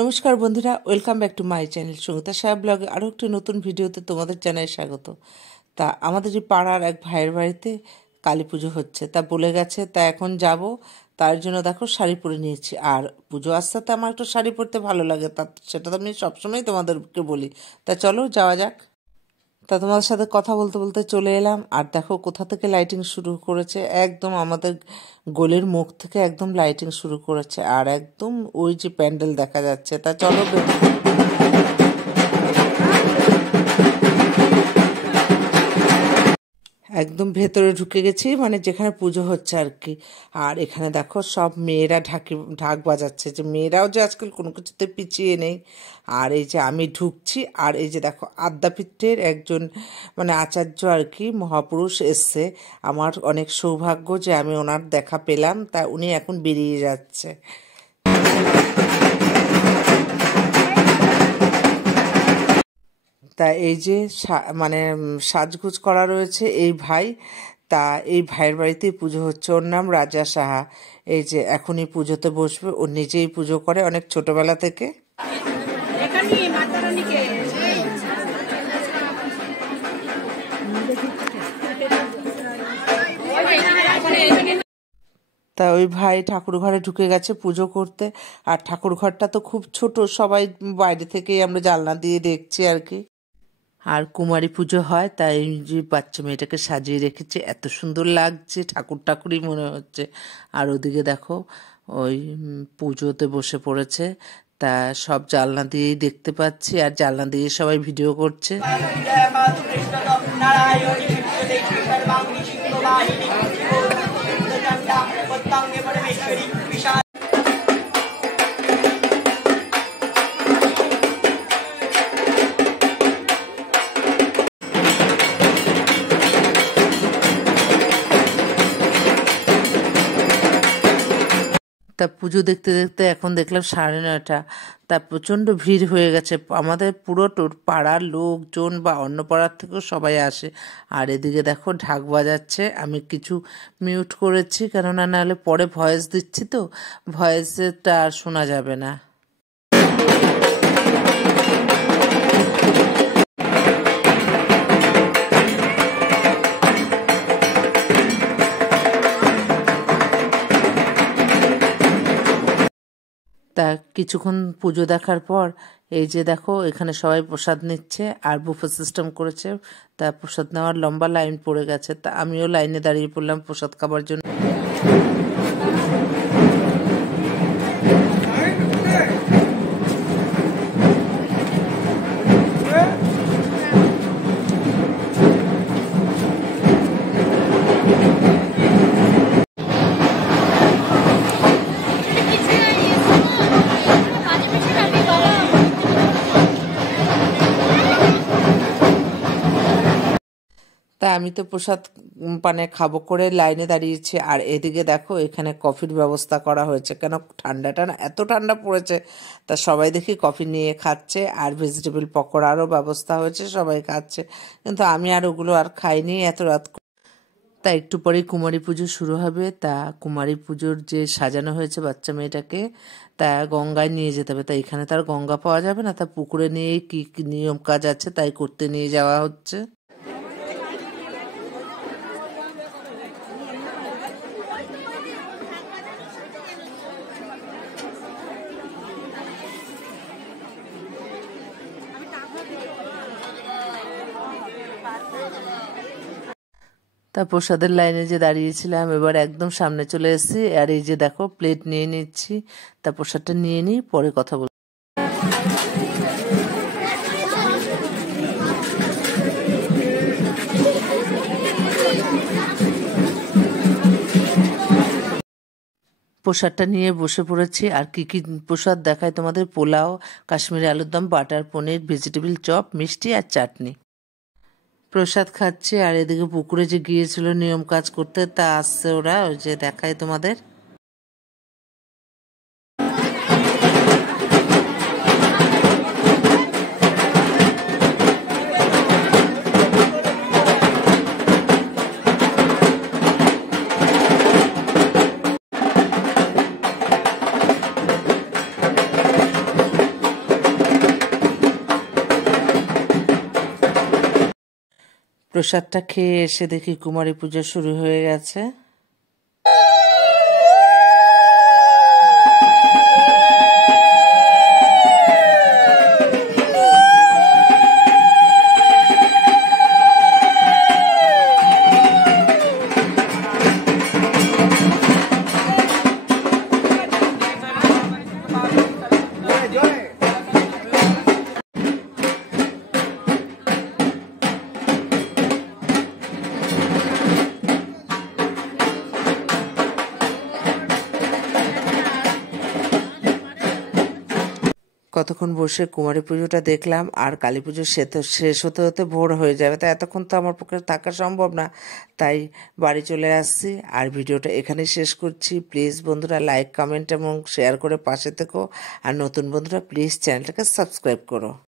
নমস্কার বন্ধুরা, welcome back to my channel Sangeeta Saha ব্লগে আরও একটি নতুন ভিডিওতে তোমাদের জানাই স্বাগত। তা আমাদের এই পাড়ার এক ভাইয়ের বাড়িতে কালী পুজো হচ্ছে, তা বলে গেছে, তা এখন যাব। তার জন্য দেখো শাড়ি পরে নিয়েছি, আর পুজো আসতে আমার একটু শাড়ি পরতে ভালো লাগে, তা সেটা তো আমি সবসময় তোমাদেরকে বলি। তা চলো যাওয়া যাক। তা তোমাদের সাথে কথা বলতে বলতে চলে এলাম, আর দেখো কোথা থেকে লাইটিং শুরু করেছে, একদম আমাদের গোলের মুখ থেকে একদম লাইটিং শুরু করেছে, আর একদম ওই যে প্যান্ডেল দেখা যাচ্ছে। তা চলো একদম ভেতরে ঢুকে গেছি, মানে যেখানে পুজো হচ্ছে আর কি। আর এখানে দেখো সব মেয়েরা ঢাক বাজাচ্ছে, যে মেয়েরাও যে আজকাল কোনো কিছুতে পিছিয়ে নেই। আর এই যে আমি ঢুকছি, আর এই যে দেখো আদ্যাপীঠের একজন মানে আচার্য আর কি, মহাপুরুষ এসছে। আমার অনেক সৌভাগ্য যে আমি ওনার দেখা পেলাম, তা উনি এখন বেরিয়ে যাচ্ছে। তা এই যে মানে সাজগোজ করা রয়েছে এই ভাই, তা এই ভাইয়ের বাড়িতেই পুজো হচ্ছে। ওর নাম রাজা সাহা। এই যে এখনই পুজোতে বসবে, ও নিজেই পুজো করে অনেক ছোটবেলা থেকে। তা ওই ভাই ঠাকুর ঘরে ঢুকে গেছে পুজো করতে। আর ঠাকুর ঘরটা তো খুব ছোট, সবাই বাইরে থেকেই আমরা জানলা দিয়ে দেখছি আর কি। আর কুমারী পুজো হয়, তাই যে বাচ্চা মেয়েটাকে সাজিয়ে রেখেছে, এত সুন্দর লাগছে, ঠাকুরই মনে হচ্ছে। আর ওদিকে দেখো ওই পুজোতে বসে পড়েছে, তা সব জানলা দিয়েই দেখতে পাচ্ছি, আর জানলা দিয়ে সবাই ভিডিও করছে। তা পুজো দেখতে দেখতে এখন দেখলাম 9:30, তা প্রচণ্ড ভিড় হয়ে গেছে। আমাদের পুরো পাড়ার লোকজন বা অন্য পাড়ার থেকেও সবাই আসে। আর এদিকে দেখো ঢাক বাজাচ্ছে, আমি কিছু মিউট করেছি, কেননা নাহলে পরে ভয়েস দিচ্ছি, তো ভয়েসটা আর শোনা যাবে না। তা কিছুক্ষণ পুজো দেখার পর এই যে দেখো এখানে সবাই প্রসাদ নিচ্ছে, আর বুফে সিস্টেম করেছে। তা প্রসাদ নেওয়ার লম্বা লাইন পড়ে গেছে, তা আমিও লাইনে দাঁড়িয়ে পড়লাম প্রসাদ খাবার জন্য। তা আমি তো প্রসাদ পানে খাবো করে লাইনে দাঁড়িয়েছি। আর এদিকে দেখো এখানে কফির ব্যবস্থা করা হয়েছে, কেন ঠান্ডাটা না এত ঠান্ডা পড়েছে, তা সবাই দেখি কফি নিয়ে খাচ্ছে। আর ভেজিটেবল পকোড়ারও ব্যবস্থা হয়েছে, সবাই খাচ্ছে, কিন্তু আমি আর ওগুলো আর খাইনি এত রাত। তা একটু পরেই কুমারী পুজো শুরু হবে। তা কুমারী পুজোর যে সাজানো হয়েছে বাচ্চা মেয়েটাকে, তা গঙ্গায় নিয়ে যেতে হবে। তা এখানে তার গঙ্গা পাওয়া যাবে না, তা পুকুরে নিয়ে কি নিয়ম কাজ আছে তাই করতে নিয়ে যাওয়া হচ্ছে। তা প্রসাদের লাইনে যে দাঁড়িয়েছিলাম, এবার একদম সামনে চলে এসেছি। আর এই যে দেখো প্লেট নিয়ে নিচ্ছি, তা প্রসাদটা নিয়ে নিই, পরে কথা বল। প্রসাদটা নিয়ে বসে পড়েছি। আর কি কি প্রসাদ দেখায় তোমাদের, পোলাও, কাশ্মীরি আলুর দম, বাটার পনির, ভেজিটেবল চপ, মিষ্টি আর চাটনি। প্রসাদ খাচ্ছে, আর এদিকে পুকুরে যে গিয়েছিল নিয়ম কাজ করতে, তা আসছে ওরা, ওই যে দেখায় তোমাদের। প্রসাদটা খেয়ে এসে দেখি কুমারী পুজো শুরু হয়ে গেছে। কতক্ষণ বসে কুমারী পুজোটা দেখলাম, আর কালী পুজো শেষ হতে হতে ভোর হয়ে যাবে, তাই এতক্ষণ তো আমার পক্ষে থাকা সম্ভব না, তাই বাড়ি চলে আসছি। আর ভিডিওটা এখানেই শেষ করছি। প্লিজ বন্ধুরা লাইক, কমেন্ট এবং শেয়ার করে পাশে থেকো, আর নতুন বন্ধুরা প্লিজ চ্যানেলটাকে সাবস্ক্রাইব করো।